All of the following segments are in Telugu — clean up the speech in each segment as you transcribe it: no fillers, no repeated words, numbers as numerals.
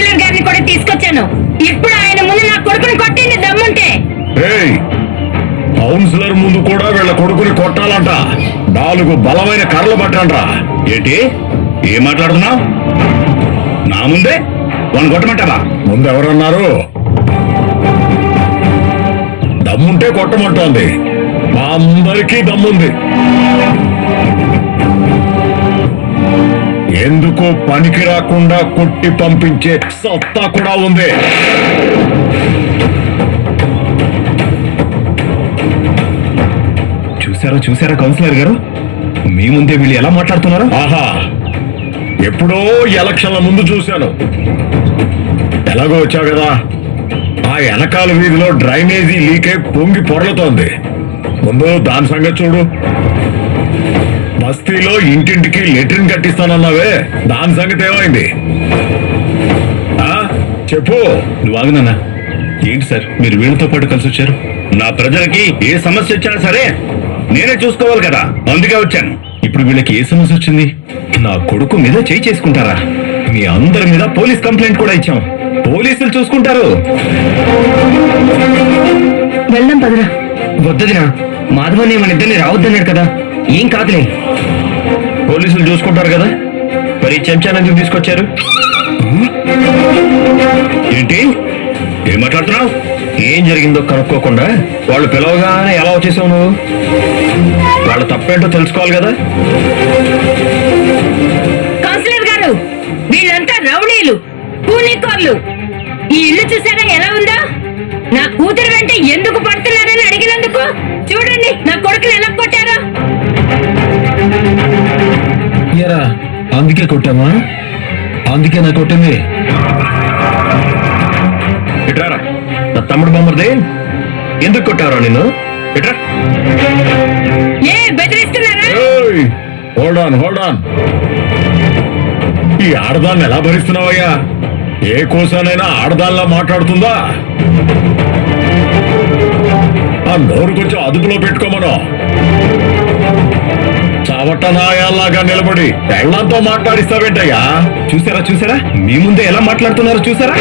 కౌన్సిలర్ గారిని కూడా తీసుకొచ్చాను. ఇప్పుడు ఆయన ముందు నా కొడుకుని కొట్టింది దమ్ముంటే. కౌన్సిలర్ ముందు కూడా వీళ్ళ కొడుకుని కొట్టాలంట. 4 బలమైన కర్రలు పట్టండ్రా. ఏంటి ఏం మాట్లాడుతున్నావు? నా ముందే వాడిని కొట్టమంటావా? ముందెవరన్నారు? దమ్ముంటే కొట్టమంటోంది. మా అందరికీ దమ్ముంది. ఎందుకు పనికి రాకుండా కొట్టి పంపించే సత్తా కూడా ఉంది. చూసారా కౌన్సిలర్ గారు, మీ ముందే వీళ్ళు ఎలా మాట్లాడుతున్నారు? ఆహా, ఎప్పుడో ఎలక్షన్ల ముందు చూశాను. ఎలాగో వచ్చావు కదా, ఆ వెనకాల వీధిలో డ్రైనేజీ లీకే పొంగి పొరలుతోంది. ముందు దాని సంగతి చూడు. బస్తీలో ఇంటింటికి లెట్రిన్ కట్టిస్తానన్నావే, దాని సంగతి ఏమైంది? చెప్పు. నువ్వు ఆగునన్నా. ఏంటి సార్ మీరు వీళ్ళతో పాటు కలిసి వచ్చారు? నా ప్రజలకి ఏ సమస్య వచ్చినా సరే నేనే చూసుకోవాలి కదా, అందుకే వచ్చాను. ఇప్పుడు వీళ్ళకి ఏ సమస్య వచ్చింది? నా కొడుకు మీద చేయి చేసుకుంటారా? మీ అందరి మీద పోలీస్ కంప్లైంట్ కూడా ఇచ్చాం. పోలీసులు చూసుకుంటారు. వెళ్దాం పదరా. వద్దదినా, మాధవని మన ఇద్దరిని రావద్దన్నాడు కదా. ఏం కాదులే, పోలీసులు చూసుకుంటారు కదా. మరి చెంచానందుకు తీసుకొచ్చారు? ఏంటి ఏం మాట్లాడుతున్నావు? ఏం జరిగిందో కనుక్కోకుండా వాళ్ళు పిలవగానే ఎలా వచ్చేసావు నువ్వు? వాళ్ళ తప్పేంటో తెలుసుకోవాలి కదా. కౌన్సిలర్ గారు, వీళ్ళంతా రౌడీలు, కూలీకోర్లు. ఈ ఇల్లు చూసారా ఎలా ఉందో? నా కూతురు వెంట ఎందుకు పడుతున్నారని అడిగినందుకు చూడండి నా కొడుకుని ఎలా కొట్టారో. అందుకే కొట్టామా? అందుకే నా కొట్టింది. ఇట్రారా, నా తమ్ముడు బొమ్మది. ఎందుకు కొట్టారా నిన్ను? ఇట్రా. ఏ బెదిరిస్తున్నారా? Hold on. ఈ ఆడదాన్ని ఎలా భరిస్తున్నావయ్యా? ఏ కోసానైనా ఆడదానిలా మాట్లాడుతుందా? ఆ నోరు కొంచెం అదుపులో పెట్టుకోమను. చవటనాయాల్లాగా నిలబడి పెళ్ళంతో మాట్లాడిస్తావేంటయ్యా? చూసారా మీ ముందే ఎలా మాట్లాడుతున్నారు చూసారా?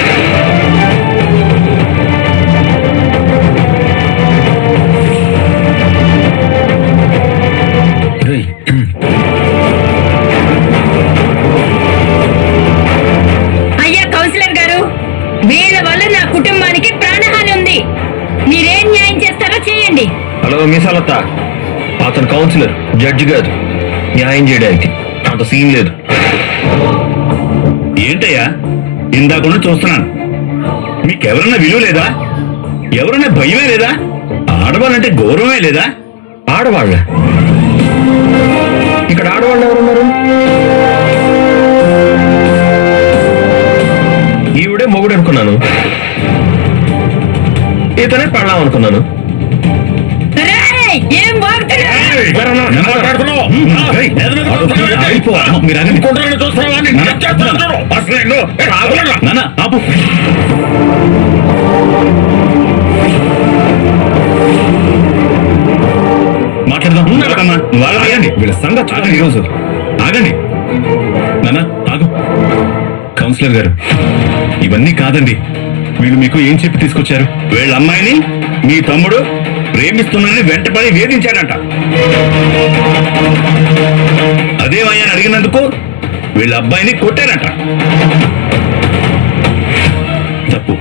అయ్యా కౌన్సిలర్ గారు, వీళ్ళ వల్ల నా కుటుంబానికి ప్రాణహాని ఉంది. మీరేం న్యాయం చేస్తారో చేయండి. హలో మీసాలత్త, అతను కౌన్సిలర్, జడ్జి గారు. న్యాయం చేయడానికి అంత సీన్ లేదు. ఏంటయ్యా ఇందాకుండా చూస్తున్నాను, మీకెవరన్నా విలువ లేదా? ఎవరన్నా భయమే లేదా? ఆడవాళ్ళంటే గౌరవమే లేదా? ఆడవాళ్ళ? ఇక్కడ ఆడవాళ్ళు ఎవరున్నారు? ఈవిడే మొగుడు అనుకున్నాను, ఇతనే పెళ్ళాం అనుకున్నాను. ఏం మాట్లాడదాం. ఆగండి, వీళ్ళ సంగతి ఆగండి. ఈరోజు ఆగండి నాన్న, ఆగు. కౌన్సిలర్ గారు, ఇవన్నీ కాదండి. వీళ్ళు మీకు ఏం చెప్పి తీసుకొచ్చారు? వీళ్ళ అమ్మాయిని మీ తమ్ముడు ప్రేమిస్తున్నానని వెంటపడి వేధించాడంట. అదేమయ్యా అడిగినందుకు వీళ్ళ అబ్బాయిని కొట్టారంట. తప్పు.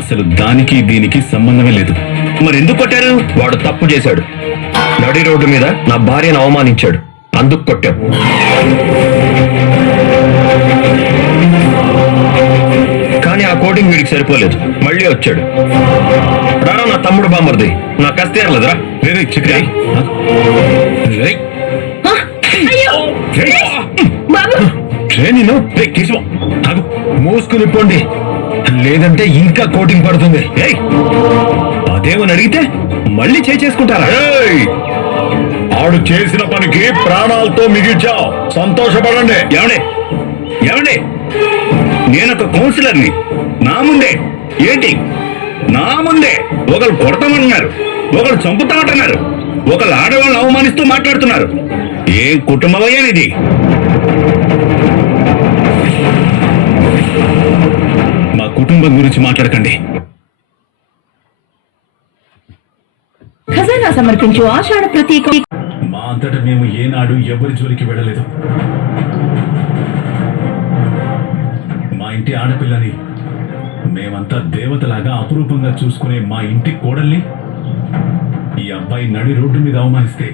అసలు దానికి దీనికి సంబంధమే లేదు. మరి ఎందుకు కొట్టారు? వాడు తప్పు చేశాడు. నడి రోడ్డు మీద నా భార్యను అవమానించాడు, అందుకు కొట్టాం. కానీ ఆ కోటింగ్ వీడికి సరిపోలేదు, మళ్ళీ వచ్చాడు. రారా నా తమ్ముడు బామ్మర్ది, నా కస్తేర్లేదురా. మూసుకుని పోండి, లేదంటే ఇంకా కోటింగ్ పడుతుంది. అదేమని అడిగితే మళ్ళీ చేసుకుంటారా? ఆడు చేసిన పనికి ప్రాణాలతో మిగిల్చావు, సంతోషపడండి. ఏమండి నేనొక కౌన్సిలర్ని. నా ముందే ఏంటి? నా ముందే ఒకరు కొడతామంటున్నారు, ఒకరు చంపుతామంటున్నారు, ఒకరు ఆడవాళ్ళని అవమానిస్తూ మాట్లాడుతున్నారు. ఏం కుటుంబమయ్యానిది? కుటుంబం గురించి మాట్లాడకండి. ఖజానా సమర్పించు ఆషాఢ ప్రతీక. మా అంతటా మేము ఏనాడు ఎవరి జోలికి వెళ్ళలేదు. మా ఇంటి ఆడపిల్లని మేమంతా దేవతలాగా అపురూపంగా చూసుకునే మా ఇంటి కోడల్ని ఈ అబ్బాయి నడి రోడ్డు మీద అవమానిస్తే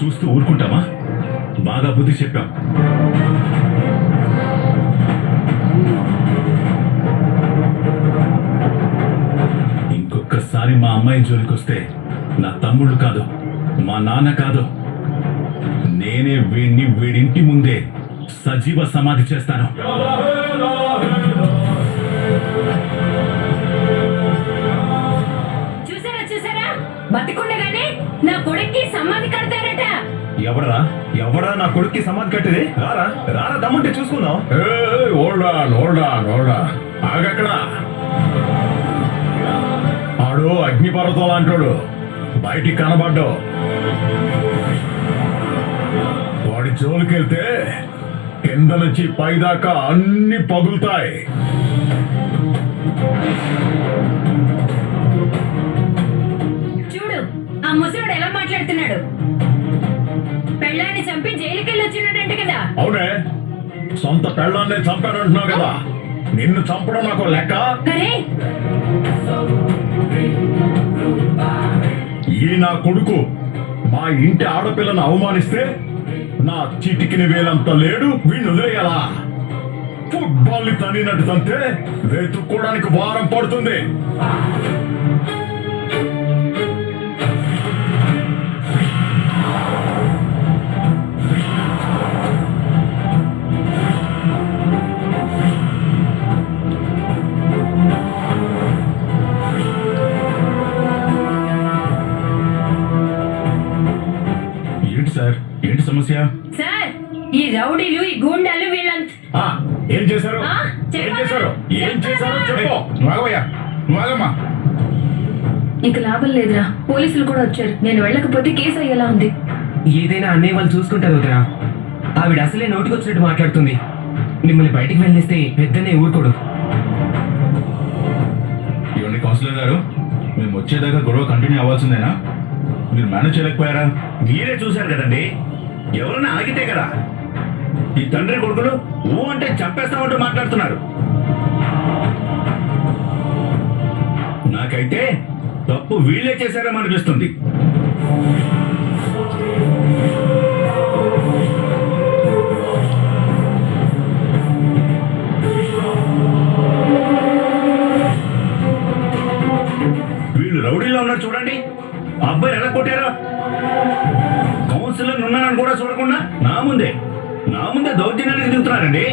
చూస్తూ ఊరుకుంటామా? బాగా బుద్ధి చెప్పాం. ఇంకొకసారి మా అమ్మాయి జోలికి వస్తే నా తమ్ముళ్ళు కాదు, మా నాన్న కాదు, నేనే వీడింటి ముందే సజీవ సమాధి చేస్తాను. చూసారా బతికుండగానే నా కొడుక్కి సమాధి కడతారట. ఎవడరా నా కొడుక్కి సమాధి కట్టేది? రారా దమ్ముంటే చూసుకుందాం. ఆగక్కడ ఆడు అగ్నిపర్వతం లాంటోడు, బయటికి కనబడ్డావు. వాడి జోలికెళ్తే కింద నుంచి పైదాకా అన్ని పగులుతాయి. చూడు ఆ ముసలోడు ఎలా మాట్లాడుతున్నాడు. పెళ్ళాన్ని చంపి జైలుకెళ్ళి వచ్చినాడంట కదా. అవునే, సొంత పెళ్ళాన్ని చంపానంటున్నావు కదా, నిన్ను చంపడం నాకు లెక్క. అరే ఈ నా కొడుకు మా ఇంటి ఆడపిల్లను అవమానిస్తే నా చిటికిని వేలంత లేడు, వీణ్ణి వదిలేయాలా? ఫుట్బాల్ ని తనినట్టు తంతే వెతుక్కోవడానికి వారం పడుతుంది. ఏంటి సమస్య? సార్ ఈ రౌడీలు ఈ గూండాలు వీళ్ళంతా ఏం చేశారు? ఏం చేశారు చెప్పు. నువ్వమ్మా. ఇక లాభం లేదురా, పోలీసులు కూడా వచ్చారు. నేను వెళ్ళకపోతే కేసు అయ్యేలా ఉంది. ఏదైనా అన్నయ్య వాళ్ళు చూసుకుంటారు వదిరా. ఆవిడ అసలే నోటికొచ్చినట్టు మాట్లాడుతుంది. మిమ్మల్ని బయటికి వెళ్ళేస్తే పెద్దనే ఊరుకోడు. ఇవన్నీ కౌన్సిలర్ గారు, మేము వచ్చేదాకా గొడవ కంటిన్యూ అవ్వాల్సిందేనా? మీరు మేనేజ్ చేయలేకపోయారా? మీరే చూశారు కదండి, ఎవరన్నా ఆగితే కదా. ఈ తండ్రి కొడుకులు ఊ అంటే చంపేస్తామంటూ మాట్లాడుతున్నారు. నాకైతే తప్పు వీళ్ళే చేశారేమో అనిపిస్తుంది. వీళ్ళు రౌడీలో ఉన్నారు చూడండి. ఆ అబ్బాయి ఎలా కొట్టారా? కౌన్సిలర్ ఉన్నానని కూడా చూడకుండా నా ముందే దౌర్జన్యానికి దిగుతున్నారండి.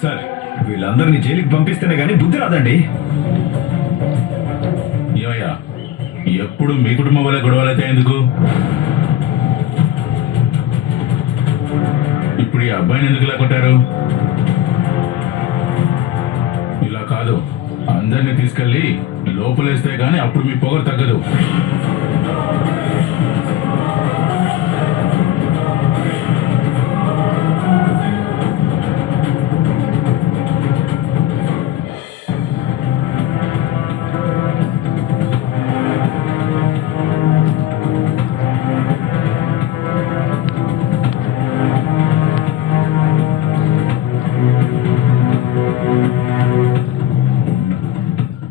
సార్, వీళ్ళందరినీ జైలుకి పంపిస్తేనే గానీ బుద్ధి రాదండి. ఏమయ్యా, ఎప్పుడు మీ కుటుంబం వల్ల గొడవలైతే ఎందుకు? ఇప్పుడు ఈ అబ్బాయిని ఎందుకు ఇలా కొట్టారు? ఇలా కాదు, అందరినీ తీసుకెళ్లి లోపలేస్తే గానీ అప్పుడు మీ పొగరు తగ్గదు.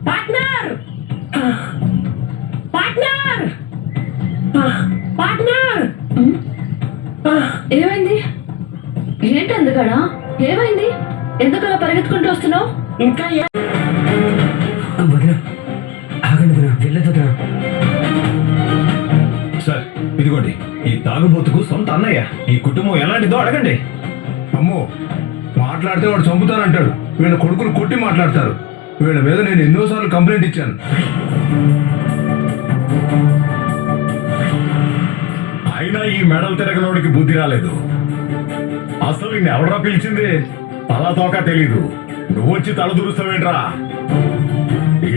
పార్ట్నర్ పార్ట్నర్ పార్ట్నర్ ఏమైంది? ఏంటి అందుకడా? ఏమైంది? ఎందుకలా పరిగెత్తుకుంటూ వస్తున్నావు? ఇంకా వదినా, ఆగండి వదినా, వెళ్ళదు వదినా. సార్, ఇదిగోండి, ఈ తాగుబోతుకు సొంత అన్నయ్య. ఈ కుటుంబం ఎలాంటిదో అడగండి. అమ్మో, మాట్లాడితే వాడు చంపుతానంటాడు. వీళ్ళ కొడుకులు కొట్టి మాట్లాడతారు. వీళ్ళ మీద నేను ఎన్నోసార్లు కంప్లైంట్ ఇచ్చాను. అయినా ఈ మెడలు తిరగనోడికి బుద్ధి రాలేదు. అసలు నిన్ను ఎవడరా పిలిచింది? తలా తోక తెలీదు. నువ్వు వచ్చి తల దురుస్తావేంట్రా?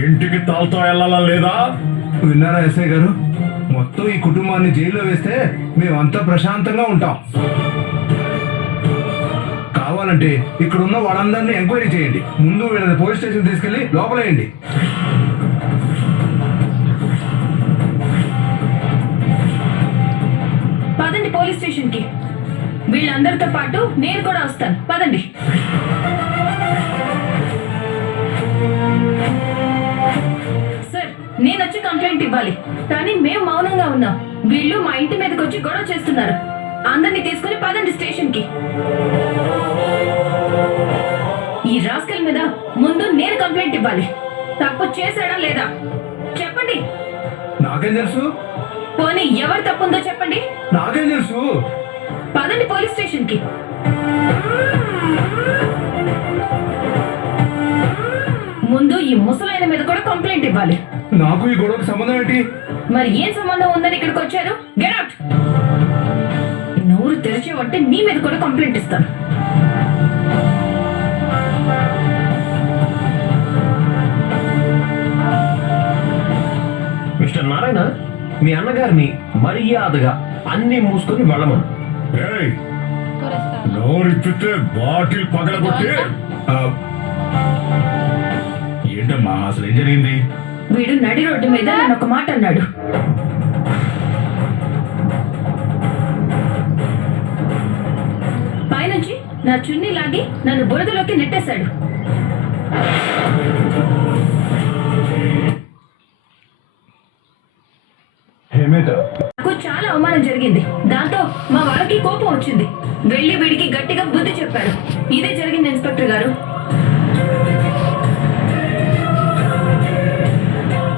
ఇంటికి తలతో వెళ్ళాలా లేదా? విన్నారా ఎస్ఐ గారు? మొత్తం ఈ కుటుంబాన్ని జైల్లో వేస్తే మేమంతా ప్రశాంతంగా ఉంటాం. కావాలంటే కావాలంటే ఇక్కడ ఉన్న వాళ్ళందరినీ ఎంక్వైరీ చేయండి. ముందు వీళ్ళని పోలీస్ స్టేషన్ తీసుకెళ్లి లోపలేయండి. పదండి పోలీస్ స్టేషన్ కి. వీళ్ళందరితో పాటు నేను కూడా వస్తాను. పదండి. సార్, నేను వచ్చి కంప్లైంట్ ఇవ్వాలి, కానీ మేము మౌనంగా ఉన్నాం. వీళ్ళు మా ఇంటి మీదకి వచ్చి గొడవ చేస్తున్నారు. అందరినీ తీసుకుని పదండి స్టేషన్ కి. ఈ రాస్కల్ మీద ముందు నేను కంప్లైంట్ ఇవ్వాలి. తప్పు చేశాడా లేదా చెప్పండి. నాకేం తెలుసు? పోనీ ఎవరు తప్పుందో చెప్పండి. నాకేం తెలుసు? పదండి పోలీస్ స్టేషన్ కి. ముందు ఈ ముసలాయన మీద కూడా కంప్లైంట్ ఇవ్వాలి. నాకు ఈ గొడవకు సంబంధం ఏంటి? మరి ఏం సంబంధం ఉందని ఇక్కడికి వచ్చారు? Get out. నోరు తెరిచేవంటే నీ మీద కూడా కంప్లైంట్ ఇస్తాను. మిస్టర్ నారాయణ, మీ అన్నగారిని మర్యాదగా అన్ని మూసుకొని వెళ్ళమను. ఏయ్, నోరిప్పితే బాటిల్ పగలగొట్టి. ఏంటమ్మా అసలు ఏం జరిగింది? వీడు నడి రోడ్డు మీద నన్ను ఒక మాట అన్నాడు. పైనుంచి నా చున్నీ లాగి నన్ను బురదలోకి నెట్టేశాడు. నాకు చాలా అవమానం జరిగింది. దాంతో మా వాళ్ళకి కోపం వచ్చింది. వెళ్ళి వీడికి గట్టిగా బుద్ధి చెప్పాడు. ఇదే జరిగింది ఇన్స్పెక్టర్ గారు.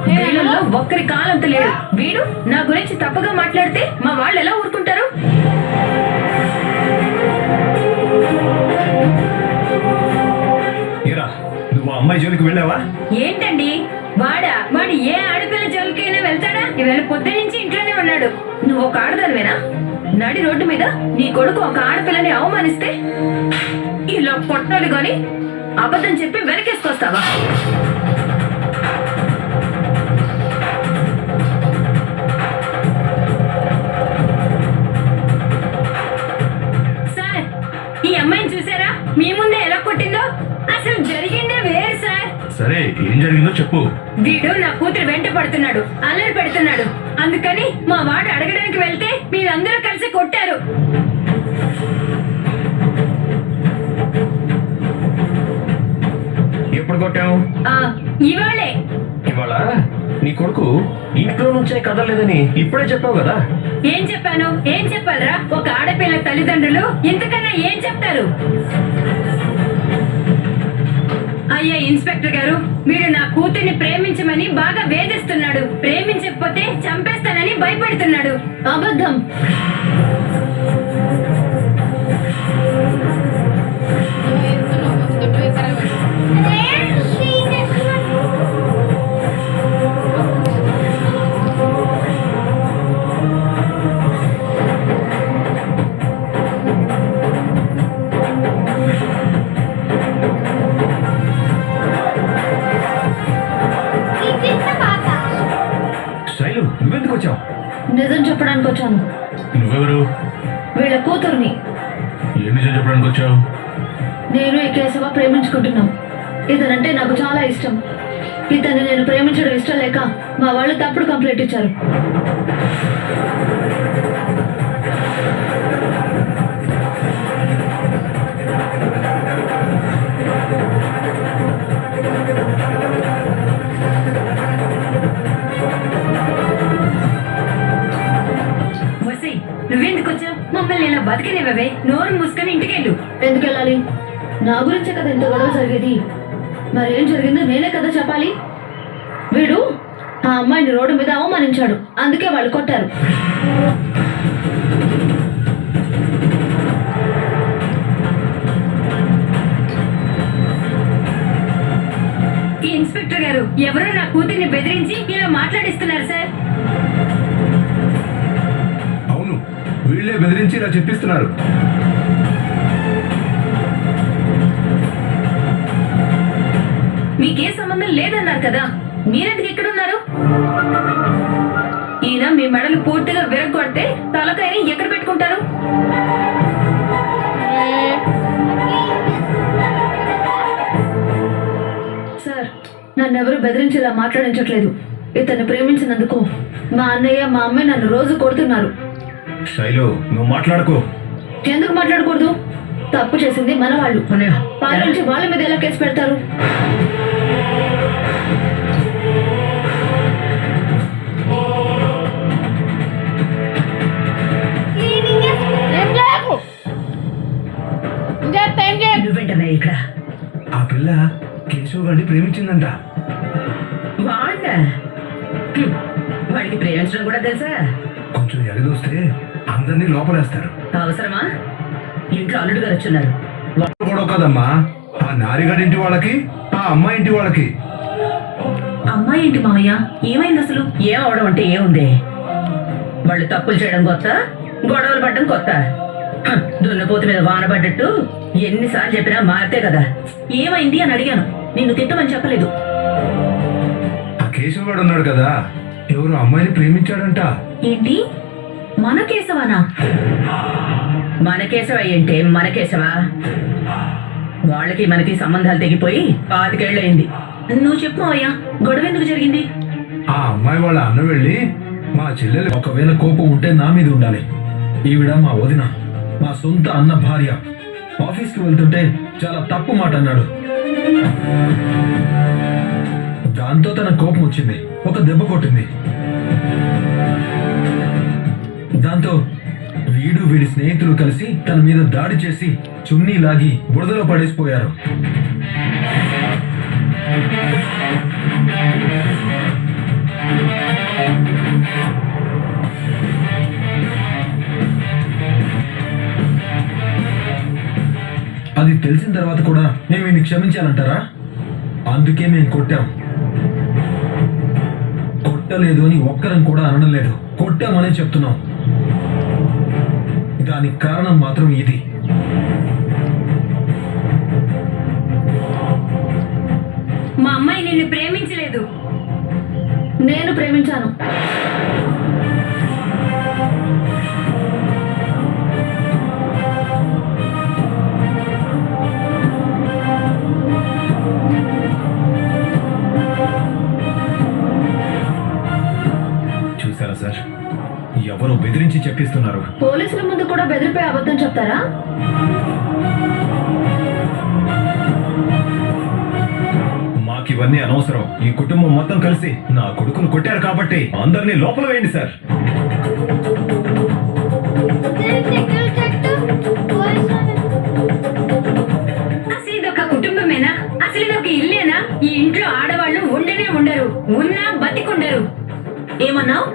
వీళ్ళల్లో ఒక్కరి కాలంత లేడు. వీడు నా గురించి తప్పుగా మాట్లాడితే మా వాళ్ళు ఎలా ఊరుకుంటారు? నువ్వు అమ్మాయి జోలికి వెళ్ళావా? ఏంటండి వాడు ఏ ఆడపిల్ల జోలికైనా వెళ్తాడా? ఇవాళ పొద్దు నుంచి ఇంట్లోనే ఉన్నాడు. నువ్వు ఒక ఆడదానివేనా? నడి రోడ్డు మీద నీ కొడుకు ఒక ఆడపిల్లని అవమానిస్తే ఇలా కొట్టాలి గాని అబద్ధం చెప్పి వెనకేసుకొస్తావా? సార్, ఈ అమ్మాయిని చూసారా? మీ ముందే ఎలా కొట్టిందో. అసలు జరిగిందే వేరు సార్. సరే, ఏం జరిగిందో చెప్పు. వీడు నా కూతురు వెంట పడుతున్నాడు, అల్లరి పెడుతున్నాడు. అందుకని మా వాడు అడగడానికి వెళ్తే మీరందరూ కలిసి కొట్టారు. ఎప్పుడు కొట్టావు? ఇవాళే. ఇవాళ నీ కొడుకు ఇంట్లో నుంచే కదలలేదని ఇప్పుడే చెప్పావు కదా. ఏం చెప్పాను? ఏం చెప్పాలరా? ఒక ఆడపిల్ల తల్లిదండ్రులు ఇంతకన్నా ఏం చెప్తారు? అయ్యా ఇన్స్పెక్టర్ గారు, వీడు నా కూతుర్ని ప్రేమించమని బాగా వేధిస్తున్నాడు. ప్రేమించకపోతే చంపేస్తానని భయపడుతున్నాడు. అబద్ధం. శైలు, నువ్వెందుకు వచ్చావు? నిజం చెప్పడానికి వచ్చాను. నువ్వెవరు? వీళ్ళ కూతుర్ని. ఏం నిజం చెప్పడానికి వచ్చావు? నేను ఈ కేశవ ప్రేమించుకుంటున్నాం. ఇతనంటే నాకు చాలా ఇష్టం. ఇతన్ని నేను ప్రేమించడం ఇష్టం లేక మా వాళ్ళు తప్పుడు కంప్లైంట్ ఇచ్చారు. నువ్వెందుకు వచ్చావు? మమ్మల్ని ఇలా బతికినేవే. నోరు మూసుకొని ఇంటికెళ్ళు. ఎందుకు వెళ్ళాలి? నా గురించే కదా ఇంత గొడవ జరిగేది. మరేం జరిగిందో నేనే కదా చెప్పాలి. వీడు ఆ అమ్మాయిని రోడ్డు మీద అవమానించాడు. అందుకే వాళ్ళు కొట్టారు. ఈ ఇన్స్పెక్టర్ గారు ఎవరో నా కూతుర్ని బెదిరించి ఇలా మాట్లాడిస్తున్నారు సార్. అవును, వీళ్ళే బెదిరించి ఇలా చెప్పిస్తున్నారు. మీకే సంబంధం లేదన్నారు కదా, మీరెందుకు ఇక్కడ ఉన్నారు? ఈయన మీ మెడలు పూర్తిగా విరగొడితే తలకాయని ఎక్కడ పెట్టుకుంటారు? నన్నెవరూ బెదిరించేలా మాట్లాడించట్లేదు. ఇతన్ని ప్రేమించినందుకు మా అన్నయ్య మా అమ్మాయి నన్ను రోజు కొడుతున్నారు. శైలు, నువ్వు మాట్లాడుకో. ఎందుకు మాట్లాడకూడదు? తప్పు చేసింది మన వాళ్ళు. పాలించి వాళ్ళ మీద ఎలా కేసు పెడతారు? నువ్వేంటన్నా ఇక్కడ? ఆ పిల్ల కేశవ్ గారిని ప్రేమించిందంట. వాడినా? వాడికి ప్రేమించడం కూడా తెలుసా? కొంచెం ఎగదోస్తే అందరినీ లోపలేస్తారు. అవసరమా? ఇంట్లో అల్లుడు గారు వచ్చున్నారు. గొడవ కదమ్మా, ఆ నారిగాడి ఇంటి వాళ్ళకి ఆ అమ్మాయి ఇంటి వాళ్ళకి. అమ్మాయి ఏంటి మామయ్య? ఏమైంది అసలు? ఏం అవడం అంటే ఏముంది? వాళ్ళు తప్పులు చేయడం కొత్త, గొడవలు పడడం కొత్త. దున్నపోతు మీద వాన పడ్డట్టు ఎన్నిసార్లు చెప్పినా మారితే కదా. ఏమైంది అని అడిగాను, నిన్ను తిట్టమని చెప్పలేదు. ఆ కేశవ్ గాడు ఉన్నాడు కదా, ఎవరు అమ్మాయిని ప్రేమించాడంట. ఏంటి? మన కేశవనా? మన కేశవ ఏంటే మన కేశవా? వాళ్ళకి మనకి సంబంధాలు తెగిపోయి 25 ఏళ్ళయింది. నువ్వు చెప్పు మావయ్య, గొడవ ఎందుకు జరిగింది? ఆ అమ్మాయి వాళ్ళ అన్న వెళ్ళి మా చెల్లెలు ఒకవేళ కోపం ఉంటే నా మీద ఉండాలి. ఈవిడ మా వదిన, మా సొంత అన్న భార్య. ఆఫీస్కి వెళ్తుంటే చాలా తప్పు మాట అన్నాడు. దాంతో తన కోపం వచ్చింది, ఒక దెబ్బ కొట్టింది. దాంతో వీడి స్నేహితులు కలిసి తన మీద దాడి చేసి చున్నీ లాగి బురదలో పడేసిపోయారు. అది తెలిసిన తర్వాత కూడా మేము వీడిని క్షమించాలంటారా? అందుకే మేము కొట్టాం. కొట్టలేదు అని ఒక్కరం కూడా అనడం లేదు, కొట్టామనే చెప్తున్నాం. దానికి కారణం మాత్రం ఇది. మా అమ్మాయి నిన్ను ప్రేమించలేదు. నేను ప్రేమించాను. చూసారా సార్, ఎవరో బెదిరించి చెప్పిస్తున్నారు. పోలీసుల ముందు కూడా బెదిరిపోయి అబద్ధం చెప్తారా? మాకివన్నీ అనవసరం. ఈ కుటుంబం మొత్తం కలిసి నా కొడుకును కొట్టారు కాబట్టి అందరినీ లోపల వేయండి సార్. అసలు ఇదొక కుటుంబమేనా? అసలు ఇదొక ఇల్లేనా? ఈ ఇంట్లో ఆడవాళ్ళు ఉండనే ఉండరు, ఉన్నా బతికుండరు. ఏమన్నావు?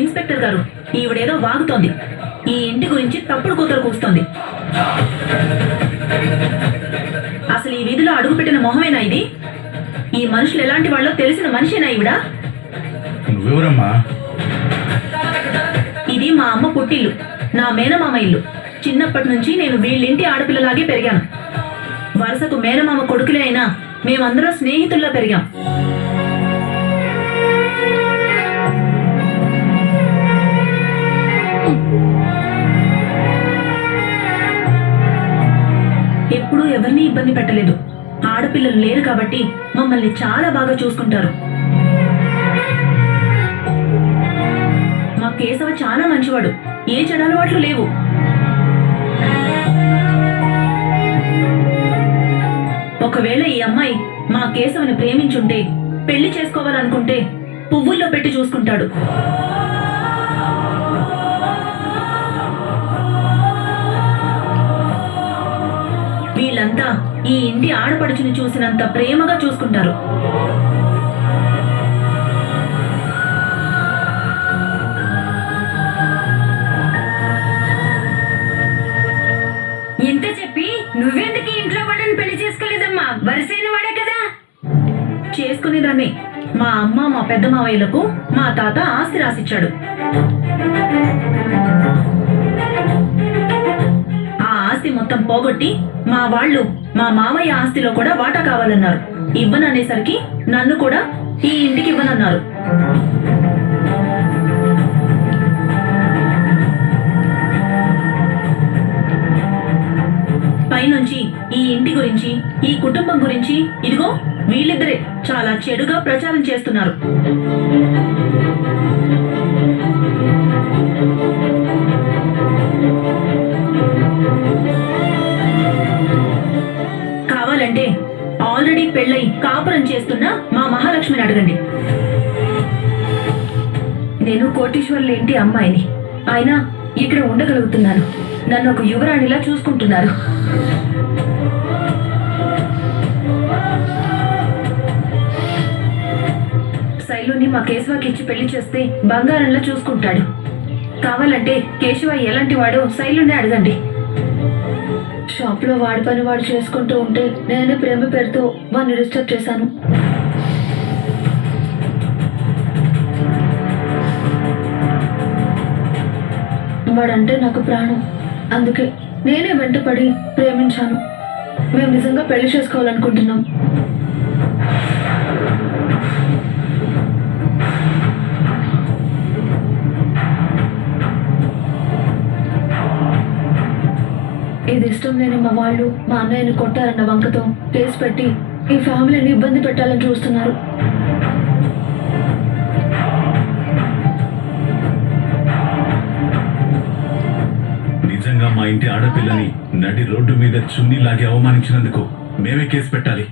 ఇన్స్పెక్టర్ గారు, ఈవిడేదో వాగుతోంది. ఈ ఇంటి గురించి తప్పుడు కూతురు కూస్తోంది. అసలు ఈ వీధిలో అడుగుపెట్టిన మొహమేనా ఇది? ఈ మనుషులు ఎలాంటి వాళ్ళో తెలిసిన మనిషేనా ఈవిడ? నువ్వెవరమ్మా? ఇది మా అమ్మ పుట్టిల్లు, నా మేనమామ ఇల్లు. చిన్నప్పటి నుంచి నేను వీళ్ళింటి ఆడపిల్లలాగే పెరిగాను. వరుసకు మేనమామ కొడుకులే అయినా మేమందరం స్నేహితుల్లా పెరిగాం. ఎప్పుడూ ఎవరిని ఇబ్బంది పెట్టలేదు. ఆడపిల్లలు లేరు కాబట్టి మమ్మల్ని చాలా బాగా చూసుకుంటారు. మా కేశవ చాలా మంచివాడు, ఏ చెడు అలవాట్లు లేవు. ఒకవేళ ఈ అమ్మాయి మా కేశవని ప్రేమించుంటే, పెళ్లి చేసుకోవాలనుకుంటే పువ్వుల్లో పెట్టి చూసుకుంటాడు. వీళ్ళంతా ఈ ఇంటి ఆడపడుచుని చూసినంత ప్రేమగా చూసుకుంటారు. ఎంత చెప్పి నువ్వెందుకు ఇంట్లో వాళ్ళని పెళ్లి చేసుకోలేదమ్మా? వరుసైన వాడే కదా. చేసుకునేదాన్ని. మా అమ్మ మా పెద్ద మావయ్యలకు మా తాత ఆస్తి రాసిచ్చాడు. ఆ ఆస్తి మొత్తం పోగొట్టి మా వాళ్ళు మా మామయ్య ఆస్తిలో కూడా వాటా కావాలన్నారు. ఇవ్వననేసరికి నన్ను కూడా ఈ ఇంటికి ఇవ్వనన్నారు. పైనుంచి ఈ ఇంటి గురించి, ఈ కుటుంబం గురించి ఇదిగో వీళ్ళిద్దరే చాలా చెడుగా ప్రచారం చేస్తున్నారు. కావాలంటే ఆల్రెడీ పెళ్ళై కాపురం చేస్తున్న మా మహాలక్ష్మిని అడగండి. నేను కోటీశ్వర్ల ఇంటి అమ్మాయిని, అయినా ఇక్కడ ఉండగలుగుతున్నాను. నన్ను ఒక యువరాణిలా చూసుకుంటున్నారు. శైలుని మా కేశవకి ఇచ్చి పెళ్లి చేస్తే బంగారంలా చూసుకుంటాడు. కావాలంటే కేశవ ఎలాంటి వాడో శైలునే అడగండి. షాప్ లో వాడి పని వాడు చేసుకుంటూ ఉంటే నేనే ప్రేమ పేరుతో వాడిని డిస్టర్బ్ చేశాను. వాడంటే నాకు ప్రాణం, అందుకే నేనే వెంటపడి ప్రేమించాను. మేము నిజంగా పెళ్లి చేసుకోవాలనుకుంటున్నాం. ఇది ఇష్టం లేని మా వాళ్ళు మా అన్నయ్యని కొట్టారన్న వంకతో కేసు పెట్టి ఈ ఫ్యామిలీని ఇబ్బంది పెట్టాలని చూస్తున్నారు. నిజంగా మా ఇంటి ఆడపిల్లని నడి రోడ్డు మీద చున్నీలాగే అవమానించినందుకు మేమే కేసు పెట్టాలి.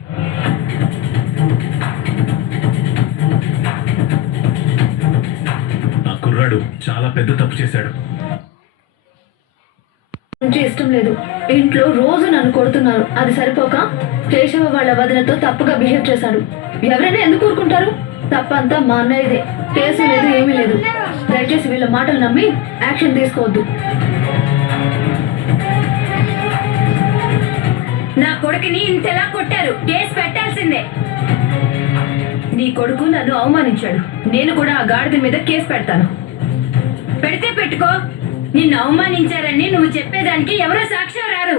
ఆ కుర్రాడు చాలా పెద్ద తప్పు చేశాడు. నుంచి ఇష్టం లేదు. ఇంట్లో రోజు నన్ను కొడుతున్నారు. అది సరిపోక కేశవ వాళ్ళ వదినతో తప్పుగా బిహేవ్ చేశాడు. ఎవరైనా ఎందుకు ఊరుకుంటారు? తప్పంతా మా అన్నయ్యదే. కేసు లేదు, ఏమీ లేదు. దయచేసి వీళ్ళ మాటలు నమ్మి యాక్షన్ తీసుకోవద్దు. నా కొడుకుని ఇంతలా కొట్టారు, కేసు పెట్టాల్సిందే. నీ కొడుకు నన్ను అవమానించాడు. నేను కూడా ఆ గాడిద మీద కేసు పెడతాను. పెడితే పెట్టుకో. నిన్ను అవమానించారని నువ్వు చెప్పేదానికి ఎవరో సాక్ష్యం రారు.